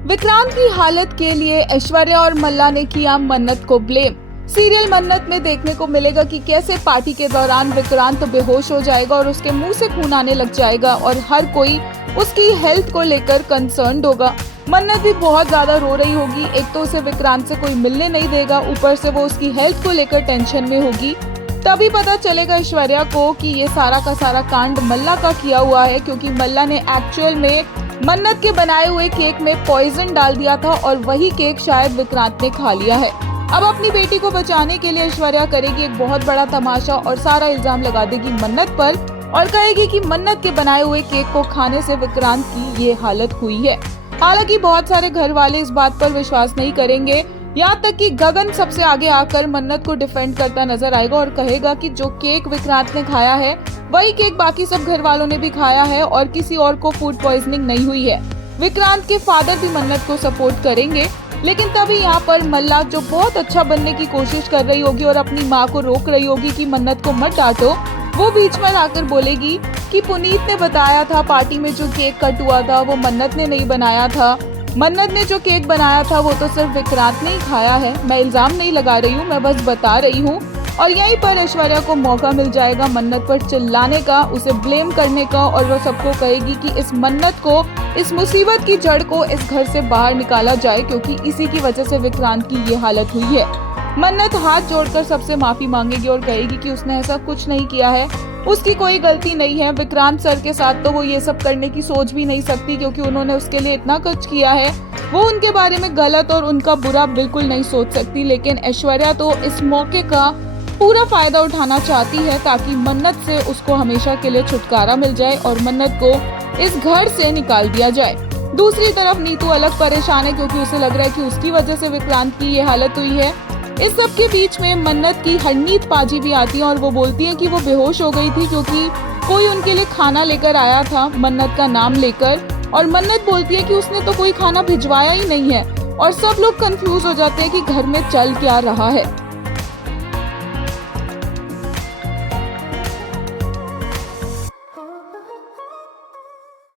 विक्रांत की हालत के लिए ऐश्वर्या और मल्ला ने किया मन्नत को ब्लेम। सीरियल मन्नत में देखने को मिलेगा कि कैसे पार्टी के दौरान विक्रांत बेहोश हो जाएगा और उसके मुंह से खून आने लग जाएगा और हर कोई उसकी हेल्थ को लेकर कंसर्न्ड होगा। मन्नत भी बहुत ज्यादा रो रही होगी। एक तो उसे विक्रांत से कोई मिलने नहीं देगा, ऊपर से वो उसकी हेल्थ को लेकर टेंशन में होगी। तभी पता चलेगा ऐश्वर्या को कि ये सारा का सारा कांड मल्ला का किया हुआ है, क्योंकि मल्ला ने एक्चुअल में मन्नत के बनाए हुए केक में पॉइजन डाल दिया था और वही केक शायद विक्रांत ने खा लिया है। अब अपनी बेटी को बचाने के लिए ऐश्वर्या करेगी एक बहुत बड़ा तमाशा और सारा इल्जाम लगा देगी मन्नत पर और कहेगी कि मन्नत के बनाए हुए केक को खाने से विक्रांत की ये हालत हुई है। हालांकि बहुत सारे घर वाले इस बात पर विश्वास नहीं करेंगे, यहाँ तक कि गगन सबसे आगे आकर मन्नत को डिफेंड करता नजर आएगा और कहेगा कि जो केक विक्रांत ने खाया है वही केक बाकी सब घर वालों ने भी खाया है और किसी और को फूड पॉइजनिंग नहीं हुई है। विक्रांत के फादर भी मन्नत को सपोर्ट करेंगे, लेकिन तभी यहाँ पर मल्ला, जो बहुत अच्छा बनने की कोशिश कर रही होगी और अपनी माँ को रोक रही होगी कि मन्नत को मत डांटो, वो बीच में आकर बोलेगी कि पुनीत ने बताया था पार्टी में जो केक कट हुआ था वो मन्नत ने नहीं बनाया था। मन्नत ने जो केक बनाया था वो तो सिर्फ विक्रांत ने ही खाया है। मैं इल्जाम नहीं लगा रही हूँ, मैं बस बता रही हूँ। और यहीं पर ऐश्वर्या को मौका मिल जाएगा मन्नत पर चिल्लाने का, उसे ब्लेम करने का, और वो सबको कहेगी कि इस मन्नत को, इस मुसीबत की जड़ को इस घर से बाहर निकाला जाए, क्योंकि इसी की वजह से विक्रांत की ये हालत हुई है। मन्नत हाथ जोड़कर सबसे माफी मांगेगी और कहेगी कि उसने ऐसा कुछ नहीं किया है, उसकी कोई गलती नहीं है। विक्रांत सर के साथ तो वो ये सब करने की सोच भी नहीं सकती, क्योंकि उन्होंने उसके लिए इतना कुछ किया है। वो उनके बारे में गलत और उनका बुरा बिल्कुल नहीं सोच सकती, लेकिन ऐश्वर्या तो इस मौके का पूरा फायदा उठाना चाहती है ताकि मन्नत से उसको हमेशा के लिए छुटकारा मिल जाए और मन्नत को इस घर से निकाल दिया जाए। दूसरी तरफ नीतू अलग परेशान है, क्योंकि उसे लग रहा है कि उसकी वजह से विक्रांत की ये हालत हुई है। इस सब के बीच में मन्नत की हरनीत पाजी भी आती है और वो बोलती है कि वो बेहोश हो गई थी क्योंकि कोई उनके लिए खाना लेकर आया था मन्नत का नाम लेकर, और मन्नत बोलती है कि उसने तो कोई खाना भिजवाया ही नहीं है। और सब लोग कंफ्यूज हो जाते हैं कि घर में चल क्या रहा है।